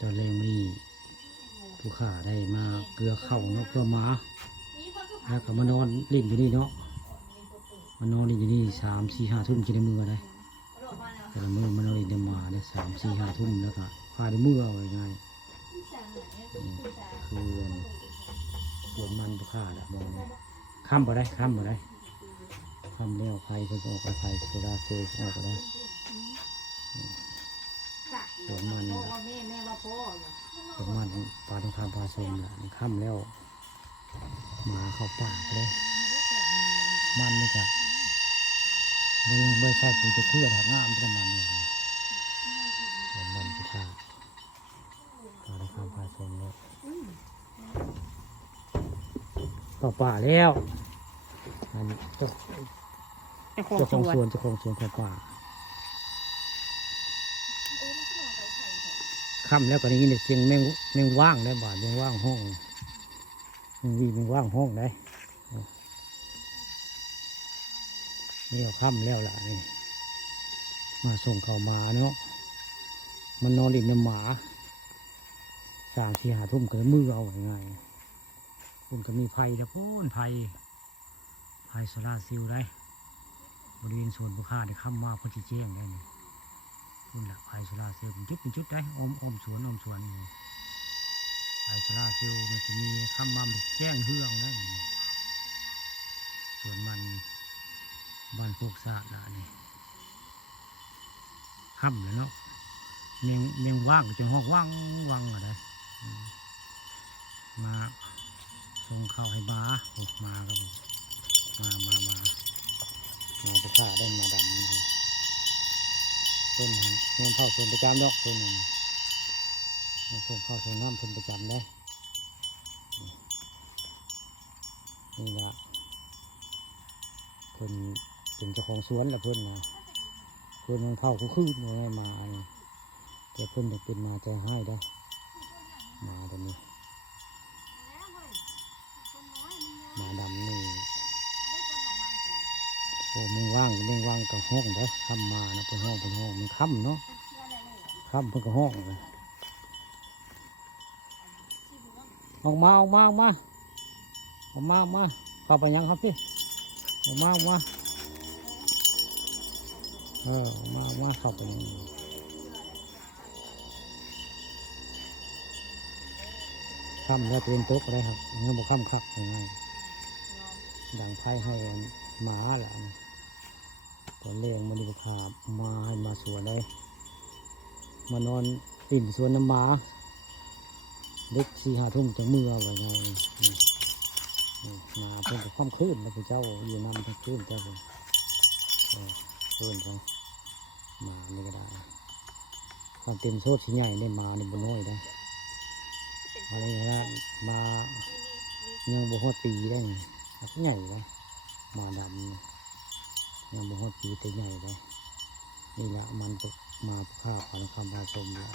ตอนแรกนี่ผู้ข่าได้มาเกลือเข้าเนาะเกลือหมาแล้วก็มานอนเล่นอยู่นี่เนาะมานอนเล่นอยู่นี่3-4-5 ทุ่มกินในมือได้แต่ละมือมานอนเล่นในหมาเนี่ย3-4-5 ทุ่มแล้วก็พาในมือเอาง่ายๆคือเดือนมันผู้ข่าแหละมองข้ามบ่ได้ข้ามบ่ได้ข้ามแล้วใครเพิ่งออกไปใครโซดาเซลล์ออกไปได้เดือนมันประมาณปลาตรงทางปลาส้มแหละข้ามแล้วหมาเข้าป่าเลยมันนี่จ้ะไม่ใช่ปุ๋ยจะเพื่อทำงามเป็นมันเนี่ยเดือนมันผู้ข่าปลาตรงทางปลาส้มเลยเข้าป่าแล้วอันนี้เจ้าของสวนเข้าป่าค่ำแล้วก็นี้เนี่ยเสียงแมงว่างได้บาดแมงว่างห้องแมงว่างห้องได้นี่ค่ำแล้วล่ะนี่มาส่งเข้ามาเนาะมันนอนริมน้ำหมา3-4-5 ทุ่มเกิดมือเอาง่ายๆคุณก็มีไผ่แล้วพ่นไผ่โซลาซิลได้บริเวณสวนบุคคาได้ค่ำมากพอจะเจียงเลยคุณละไผ่โซลาซิลเป็นจุดได้อมสวนไผ่โซลาซิลมันจะมีค่ำมาแจ้งเฮืองนะส่วนมันบ้านพวกสะละนี่ค่ำเลยเนาะแมงว่างจะห้องว่างอะไรมาส่งข้าวให้มาครับมาไปฆ่าได้มาดำเลยต้นเงินเท่าส่วนประจำดอกต้นนึงส่งข้าวส่งน้ำส่วนประจำได้นี่ละเพิ่นเป็นเจ้าของสวนละเพิ่นนะเพิ่นมันเข้าคู่ขึ้นเลยมาแต่เพิ่นจะเป็นมาใจให้ได้มาตอนนี้มาดำนี่โอ้มึงว่างกับห้องได้ค่ำมานะเป็นห้องมันค่ำเนาะค่ำเพิ่นกับห้องเลยออกมาเข้าไปยังครับพี่ออกมามาเข้าไปค่ำแล้วเป็นโต๊ะอะไรครับเงี้ยบอกค่ำครับง่ายๆดังไพ่ให้หมาแหละตอนเลี้ยงมันดีกว่ามาให้มาสวนเลยมานอนติ่นสวนน้ำหมาเล็ก4-5 ทุ่มจะมือเอาไว้ไงมาเพิ่งจะค่ำคืนแล้วพระเจ้าอยู่นำทั้งคืนเจ้าเลยคืนไปมาไม่ก็ได้ความเต็มโซดชิ้นใหญ่ได้มาในบนน้อยได้เอาไว้แล้วมายังบุหัวปีได้ใหญ่เลยมาดำยังบุหัวปีตัวใหญ่เลยนี่แหละมันจะมาฆ่าผ่านคำพาชมแล้ว